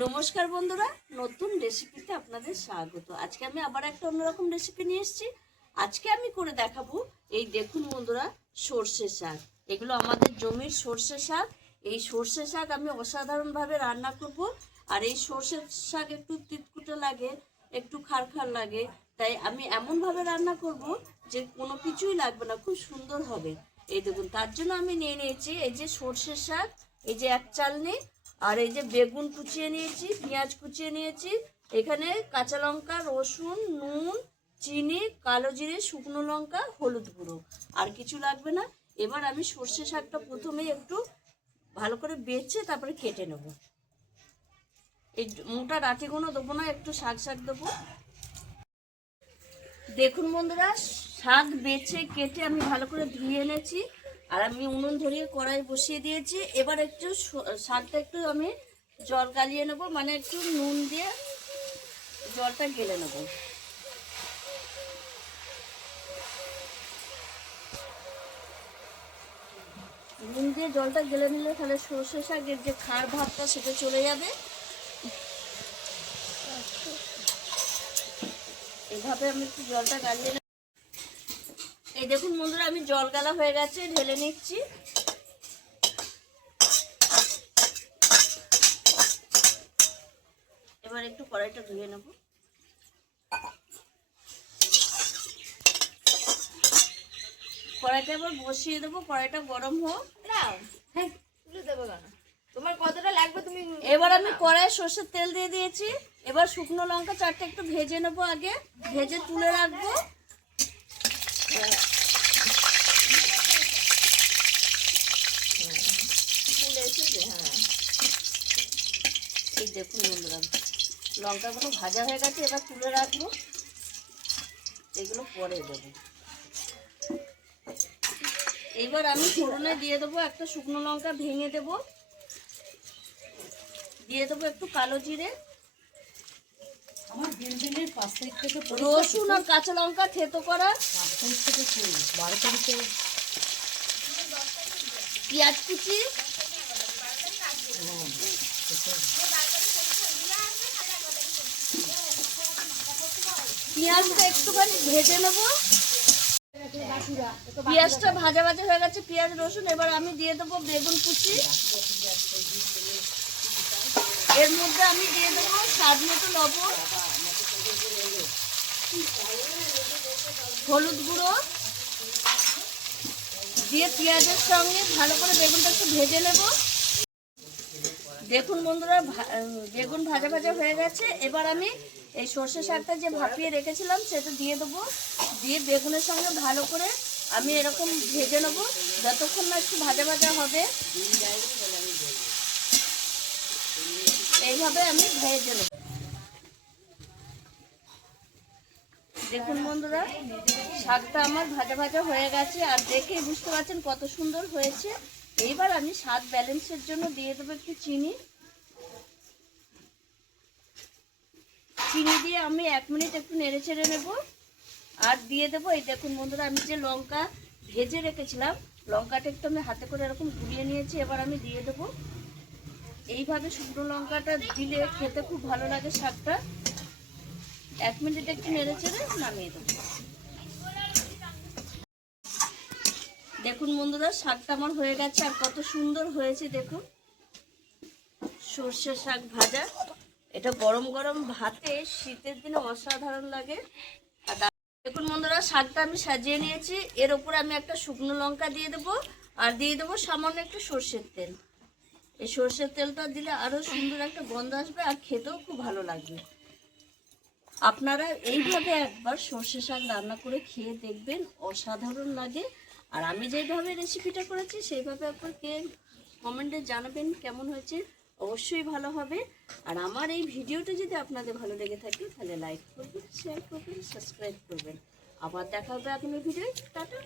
নমস্কার বন্ধুরা, নতুন রেসিপিতে আপনাদের স্বাগত। আজকে আমি আবার একটা অন্যরকম রেসিপি নিয়ে এসেছি। আজকে আমি করে দেখাবো, এই দেখুন বন্ধুরা, সর্ষে শাক। এগুলো আমাদের জমির সর্ষে শাক। এই সর্ষে শাক আমি অসাধারণভাবে রান্না করব। আর এই সর্ষে শাক একটু তিতকুটে লাগে, একটু খারখার লাগে, তাই আমি এমনভাবে রান্না করব যে কোনো কিছুই লাগবে না, খুব সুন্দর হবে। এই দেখুন, তার জন্য আমি নিয়ে নিয়েছি এই যে সর্ষে শাক, এই যে এক চালনি, আর এই যে বেগুন কুচিয়ে নিয়েছি, পেঁয়াজ কুচিয়ে নিয়েছি, এখানে কাঁচা লঙ্কা, রসুন, নুন, চিনি, কালো জিরে, শুকনো লঙ্কা, হলুদ গুঁড়ো, আর কিছু লাগবে না। এবার আমি সর্ষে শাকটা প্রথমে একটু ভালো করে বেছে তারপরে কেটে নেব। এই মোটা ডাঁটিগুলো দেবো না, একটু শাক শাক দেবো। দেখুন বন্ধুরা, শাক বেছে কেটে আমি ভালো করে ধুয়ে এনেছি, আর আমি উনুন ধরিয়ে কড়াই বসিয়ে দিয়েছি। এবার একটু শাকটা একটু আমি জল গালিয়ে নেব, মানে একটু নুন দিয়ে জলটা গেলে নেব। নুন দিয়ে জলটা গেলে নিলে তাহলে সর্ষে শাকের যে খার ভাবটা সেটা চলে যাবে। এভাবে আমি একটু জলটা গালিয়ে নেব। এই দেখুন বন্ধুরা, আমি জল গালা হয়ে গেছে, ঢেলে নিচ্ছি। এবার একটু কড়াইটা ধুয়ে নেব। কড়াইটা এবার বসিয়ে দেবো, কড়াইটা গরম হোক। হ্যাঁ, দেবো কেন? তোমার কতটা লাগবে তুমি? এবার আমি কড়াইয়ে সর্ষের তেল দিয়ে দিয়েছি। এবার শুকনো লঙ্কা চারটে একটু ভেজে নেবো, আগে ভেজে তুলে রাখবো। এই দেখুন বন্ধুরা, লঙ্কাগুলো ভাজা হয়ে গেছে, এবার তুলে রাখবো। এগুলো পরে দেবো। এবার আমি ফোড়নে দিয়ে দেবো একটা শুকনো লঙ্কা ভেঙে দেবো, দিয়ে দেবো একটু কালো জিরে, রসুন আর কাঁচা লঙ্কা থেতো করা, পেঁয়াজ কুচি, পেঁয়াজটা একটুখানি ভেজে নেব। পেঁয়াজটা ভাজা ভাজা হয়ে গেছে, পেঁয়াজ রসুন। এবার আমি দিয়ে দেবো বেগুন কুচি। এর মধ্যে আমি দিয়ে দেবো স্বাদ মতো লবণ, হলুদ গুঁড়ো দিয়ে পেঁয়াজের সঙ্গে ভালো করে বেগুনটা একটু ভেজে নেব। দেখুন বন্ধুরা, বেগুন ভাজা ভাজা হয়ে গেছে। এবার আমি এই সর্ষে শাকটা যে ভাপিয়ে রেখেছিলাম সেটা দিয়ে দেবো, দিয়ে বেগুনের সঙ্গে ভালো করে আমি এরকম ভেজে নেব, যতক্ষণ না একটু ভাজা ভাজা হবে। এইভাবে আমি ভেজে নেব। দেখুন বন্ধুরা, শাকটা আমার ভাজা ভাজা হয়ে গেছে, আর দেখে বুঝতে পারছেন কত সুন্দর হয়েছে। এইবার আমি স্বাদ ব্যালেন্সের জন্য দিয়ে দেবো একটু চিনি। চিনি দিয়ে আমি 1 মিনিট একটু নেড়ে চেড়ে নেব, আর দিয়ে দেবো এই দেখুন বন্ধুরা, আমি যে লঙ্কা ভেজে রেখেছিলাম, লঙ্কাটা একটু আমি হাতে করে এরকম গুলিয়ে নিয়েছি। এবার আমি দিয়ে দেবো। এইভাবে শুকনো লঙ্কাটা দিলে খেতে খুব ভালো লাগে শাকটা। 1 মিনিট একটু নেড়ে চেড়ে নামিয়ে দেবো। দেখুন বন্ধুরা, শাকটা আমার হয়ে গেছে, আর কত সুন্দর হয়েছে দেখুন। সর্ষে শাক ভাজা, এটা গরম গরম ভাতে শীতের দিনে অসাধারণ লাগে। আর দেখুন বন্ধুরা, শাকটা আমি সাজিয়ে নিয়েছি। এর উপরে আমি একটা শুকনো লঙ্কা দিয়ে দেবো, আর দিয়ে দেবো সামান্য একটু সর্ষের তেল। এই সর্ষের তেলটা দিলে আরও সুন্দর একটা গন্ধ আসবে, আর খেতেও খুব ভালো লাগবে। আপনারা এইভাবে একবার সর্ষে শাক রান্না করে খেয়ে দেখবেন, অসাধারণ লাগে। আর আমি যেভাবে রেসিপিটা করেছি সেইভাবে আপনাকে কমেন্টে জানাবেন কেমন হয়েছে। অবশ্যই ভালো হবে। আর আমার এই ভিডিওটা যদি আপনাদের ভালো লেগে থাকে তাহলে লাইক করবেন, শেয়ার করবেন, সাবস্ক্রাইব করবেন। আবার দেখা হবে আপনার ভিডিও। টাটা।